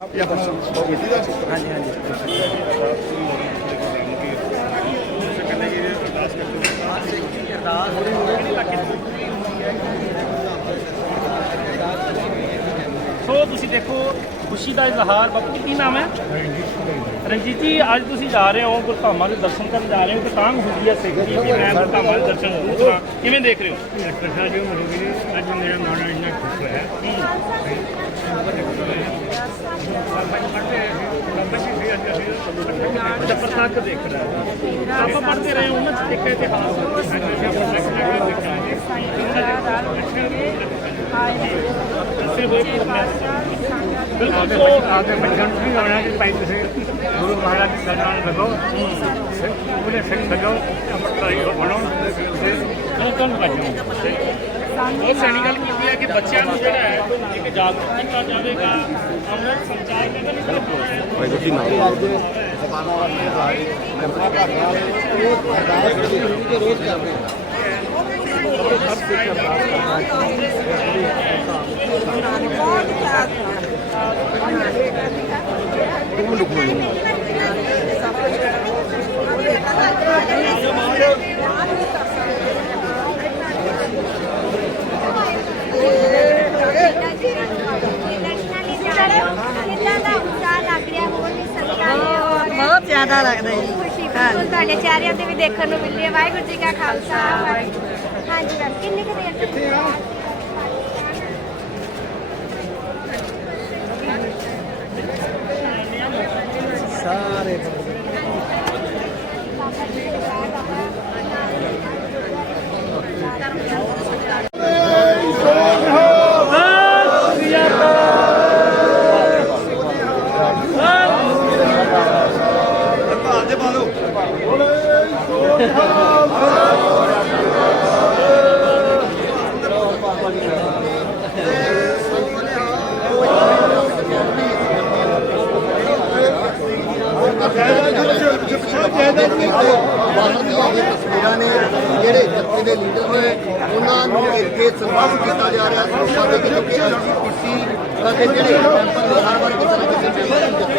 ਇਹ ਆਪਣਾ ਮਿੱਟੀ ਦਾ ਹਾਂਜੀ ਹਾਂਜੀ ਸੋ ਤੁਸੀਂ ਦੇਖੋ ਖੁਸ਼ੀ ਦਾ ਇਜ਼ਹਾਰ। ਬਾਪੂ ਕੀ ਨਾਮ ਹੈ? ਰਣਜੀਤ ਜੀ ਅੱਜ ਤੁਸੀਂ ਜਾ ਰਹੇ ਹੋ ਗੁਰਧਾਮਾਂ ਦੇ ਦਰਸ਼ਨ ਕਰਨ ਜਾ ਰਹੇ ਹੋ ਕਿ ਤਾਂ ਹੁੰਦੀ ਹੈ ਸਿੱਖ ਜੀ ਕਿ ਮੈਂ ਗੁਰਧਾਮਾਂ ਦੇ ਦਰਸ਼ਨ ਜ਼ਰੂਰ ਕਰਾਂ ਕਿਵੇਂ ਦੇਖ ਰਹੇ ਹੋ? ਜੀ ਅੱਜ ਮੇਰਾ ਮਨ ਇੰਨਾ ਖੁਸ਼ ਹੋਇਆ। ਆਪਾਂ ਪੜ੍ਹਦੇ ਰਹੇ ਉਹਨਾਂ ਚ ਇੱਕ ਇਤਿਹਾਸ ਬਿਲਕੁਲ ਸੋ ਆਗੇ ਬੱਚਿਆਂ ਵੀ ਆਉਣਾ ਕਿ ਭਾਈ ਤੁਸੀਂ ਗੁਰੂ ਮਹਾਰਾਜ ਦੇ ਨਾਲ ਲੱਗੋ ਉਹਨੇ ਸਿੱਖ ਲੱਗੋ ਅਮਰਤਾਈ ਬਣੋ ਤੇ ਬਿਲਕੁਲ ਬਚੋ ਉਹ ਸੈਣੀ ਗੱਲ ਕੀਤੀ ਹੈ ਕਿ ਬੱਚਿਆਂ ਨੂੰ ਜਿਹੜਾ ਹੈ ਇੱਕ ਜਾਗਰੂਕ ਕੀਤਾ ਜਾਵੇਗਾ। ਅੰਮ੍ਰਿਤ ਸੰਚਾਰ ਦੇ ਲਈ ਹੋਣਾ ਹੈ ਵਾਹਿਗੁਰੂ ਜੀ ਨਾਲ ਕਿੰਨਾ ਦਾ ਉਤਸ਼ਾਹ ਲੱਗ ਰਿਹਾ ਹੋਰ ਵੀ ਸੰਗਤਾਂ ਨੇ ਔਰ ਬਹੁਤ ਜ਼ਿਆਦਾ ਲੱਗਦਾ ਜੀ ਖੁਸ਼ੀ ਬਿਲਕੁਲ ਤੇ ਵੀ ਦੇਖਣ ਨੂੰ ਮਿਲਦੀ ਹੈ। ਵਾਹਿਗੁਰੂ ਜੀ ਕਾ ਖਾਲਸਾ ਵਾਹਿਗੁਰੂ ਹਾਂਜੀ ਮੈਮ ਕਿੰਨੀ ਕੁ ਦੇਰ ਕਿੱਥੇ ਆ ਸਾਰੇ ਤਸਵੀਰਾਂ ਨੇ ਜਿਹੜੇ ਜੱਥੇ ਦੇ ਲੀਡਰ ਨੇ ਉਹਨਾਂ ਨੂੰ ਇੱਥੇ ਸਨਮਾਨ ਕੀਤਾ ਜਾ ਰਿਹਾ ਹੈ ਸਾਡੇ ਵਿੱਚ ਕਿ ਐਸਜੀਪੀਸੀ ਅਤੇ ਜਿਹੜੇ ਕੈਂਪਰ ਨੇ ਹਰ ਵਾਰ ਕਿਸੇ ਨਾ ਕਿਸੇ ਜੱਥੇ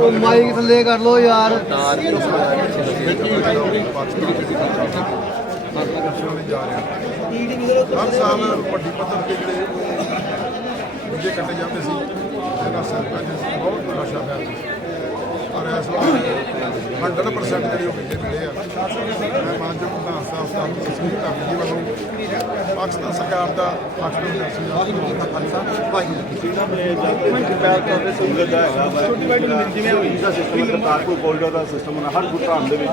ਉਹ ਮਾਈਕ ਥੱਲੇ ਕਰ ਲੋ ਯਾਰ ਹਰ ਸਾਲ ਵੱਡੀ ਪੱਧਰ ਤੇ ਜਿਹੜੇ ਦੂਜੇ ਕੱਟੇ ਜਾਂਦੇ ਸੀ ਜਗਾ ਸਰਪੰਚ ਬਹੁਤ ਵੱਡਾ ਸ਼ਾਬਾਸ਼ ਔਰ ਇਸ ਵਾਰ 100% ਜਿਹੜੇ ਉਹ ਮਿਲੇ ਆ। ਮੈਂ ਮਾਨਯੋਗ ਪ੍ਰਧਾਨ ਸਾਹਿਬ ਸਾਹਿਬ ਜੀ ਵੱਲੋਂ ਪਾਕਿਸਤਾਨ ਸਰਕਾਰ ਦਾ ਵਾਹਿਗੁਰੂ ਜੀ ਕਾ ਖਾਲਸਾ ਵਾਹਿਗੁਰੂ ਜੀ ਕੀ ਜਿਵੇਂ ਵੀਜ਼ਾ ਸਿਸਟਮ ਕਰਤਾਰਪੁਰ ਕੋਰੀਡੋਰ ਦਾ ਸਿਸਟਮ ਹੋਣਾ ਹਰ ਗੁਰਧਾਮ ਦੇ ਵਿੱਚ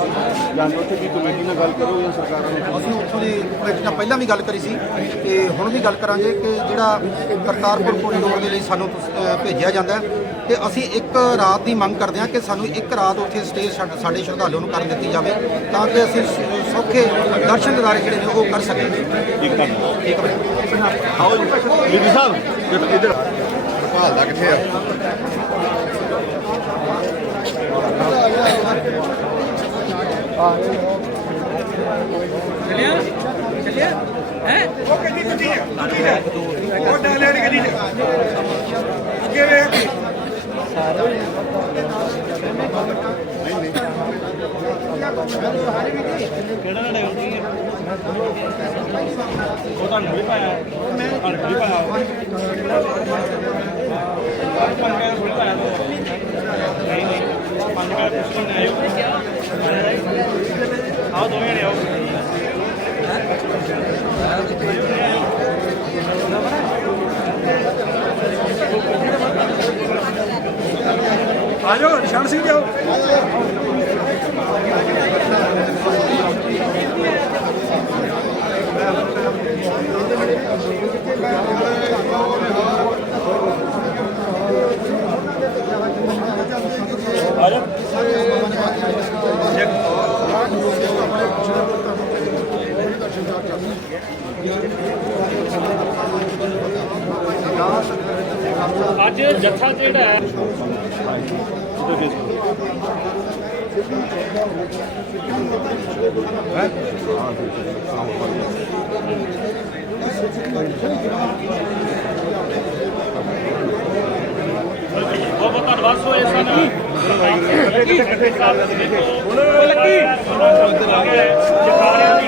ਜਾਂ ਉੱਥੇ ਵੀ ਕਮੇਟੀ ਨਾਲ ਗੱਲ ਕਰੋ ਜਾਂ ਸਰਕਾਰਾਂ ਨਾਲ ਅਸੀਂ ਉੱਥੋਂ ਦੀ ਕਮੇਟੀ ਨਾਲ ਪਹਿਲਾਂ ਵੀ ਗੱਲ ਕਰੀ ਸੀ ਤੇ ਹੁਣ ਵੀ ਗੱਲ ਕਰਾਂਗੇ ਕਿ ਜਿਹੜਾ ਕਰਤਾਰਪੁਰ ਕੋਰੀਡੋਰ ਦੇ ਲਈ ਸਾਨੂੰ ਭੇਜਿਆ ਜਾਂਦਾ ਤੇ ਅਸੀਂ ਇੱਕ ਰਾਤ ਦੀ ਮੰਗ ਕਰਦੇ ਹਾਂ ਕਿ ਸਾਨੂੰ ਇੱਕ ਰਾਤ ਉੱਥੇ ਸਟੇ ਸਾਡੇ ਸ਼ਰਧਾਲੂਆਂ ਨੂੰ ਕਰਨ ਦਿੱਤੀ ਜਾਵੇ ਤਾਂ ਕਿ ਅਸੀਂ ਸੌਖੇ ਦਰਸ਼ਨ ਦਿਦਾਰੇ ਜਿਹੜੇ ਨੇ ਉਹ ਕਰ ਸਕੀਏ। ਇੱਕ ਧੰਨਵਾਦ ਠੀਕ ਹੈ ਆਓ ਜੀ। ਸਾਹਿਬ ਇੱਧਰ ਭਾਲਦਾ ਕਿੱਥੇ ਆ? ਉਹ ਗੱਡੀ ਗੱਡੀ ਹੈ ਉਹ ਡਾਲਿਆ ਦੀ ਗੱਡੀ ਅੱਗੇ ਵੇਖ। ਕਿਹੜਾ ਲੜੇ ਹੁੰਦੀ ਹੈ ਉਹ ਤੁਹਾਨੂੰ ਵੀ ਪਾਇਆ ਤੁਹਾਨੂੰ ਵੀ ਪਾਇਆ ਪੰਜ ਪੈਰ ਥੋੜ੍ਹੀ ਪਾਇਆ ਨਹੀਂ ਨਹੀਂ ਪੰਜ ਪੈਰ ਪੁੱਛ ਆਇਓ ਆਓ ਦੋਵੇਂ ਜਣੇ ਆਓ ਆਜੋ ਨਿਸ਼ਾਨ ਸਿੰਘ ਜਾਓ ਆਜੋ ਅੱਜ ਜੱਥਾ ਜਿਹੜਾ ਹੈ? ਬਹੁਤ ਬਹੁਤ ਧੰਨਵਾਦ ਸੋ ਇਸ ਨੂੰ ਲੱਗੀ ਲੱਗੀ ਜਕਾਰਿਆਂ ਦੀ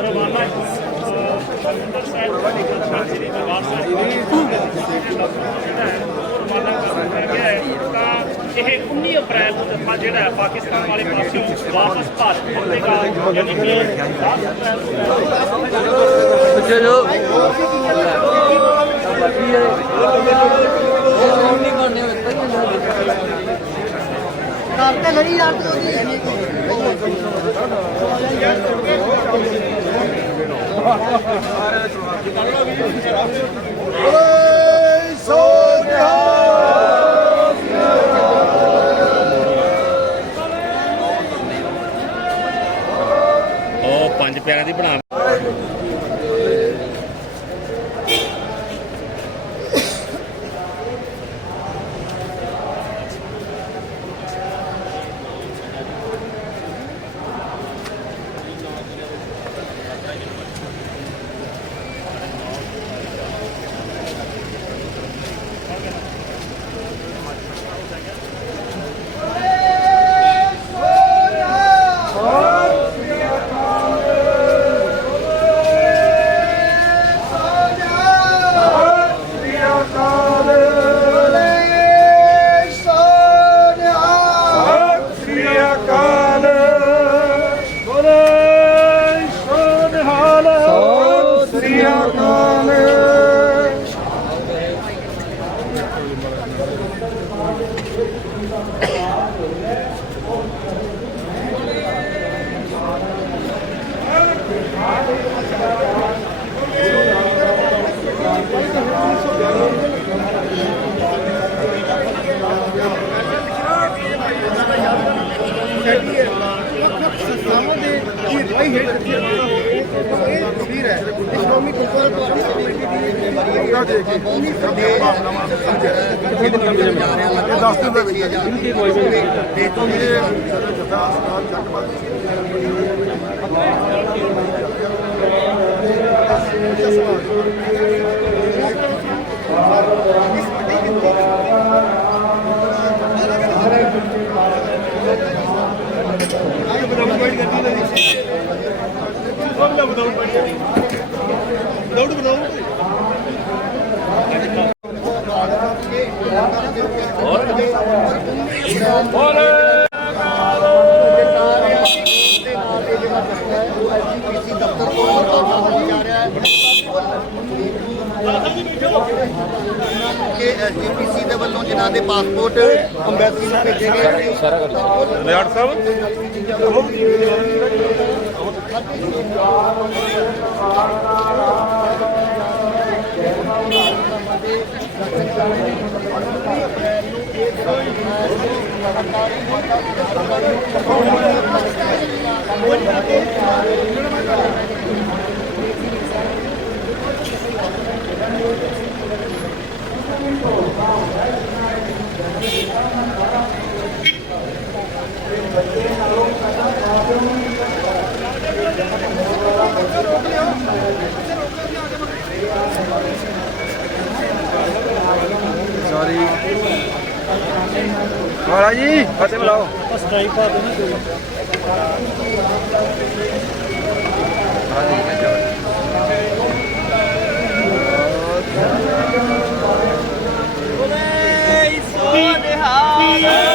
ਰਵਾਨਾ ਅੰਦਰ ਸਾਹਿਬ ਸ੍ਰੀ ਦਰਬਾਰ ਸਾਹਿਬ ਰਵਾਨਾ ਕਰ ਗਿਆ ਹੈ ਇਹ 19 ਅਪ੍ਰੈਲ ਨੂੰ ਜੱਥਾ ਜਿਹੜਾ ਹੈ ਪਾਕਿਸਤਾਨ ਵਾਲੇ ਪਾਸਿਓਂ ਵਾਪਸ ਭਾਰਤ ਪਹੁੰਚੇਗਾ ਯਾਨੀ ਕਿ 10 ਅਪ੍ਰੈਲ ਨੂੰ ਉਹ ਪੰਜ ਪਿਆਰਿਆਂ ਦੀ ਬਣਾ ਸਾਹਮਣੇ ਇਹ ਰਹੀ ਹੈ। ਇਹ ਤਸਵੀਰ ਹੈ। ਇਸਲਾਮੀ ਗੁਰਦੁਆਰਾ ਤੋਂ ਆਪਣੀ ਪੂਰਾ ਦੇ ਕੇ ਇਹ 10 ਦਿਨ ਦਾ ਵੇਖਿਆ ਜੀ ਕੋਈ ਵੀ ਦੇ ਤੋਂ ਇਹ ਜੱਥਾ ਸਕਾਲ ਚੱਕ ਬਾਦ ਕਿ ਐਸਜੀਪੀਸੀ ਦੇ ਵੱਲੋਂ ਜਿਨ੍ਹਾਂ ਦੇ ਪਾਸਪੋਰਟ ਅੰਬੈਸੀ ਨੂੰ ਭੇਜੇ ਗਏ ਸੀ ਰਿਆੜ ਸਾਹਿਬ ਸਰਕਾਰੀ ਸਾਰੇ। ਮਹਾਰਾਜ ਜੀ ਫਤਿਹ ਬੁਲਾਓ। ਸਟ੍ਰਾਈਕ ਪਾ ਦੋ ਨਾ ਦੋ ਬੋਲੇ ਸੋਨਿਹਾਰ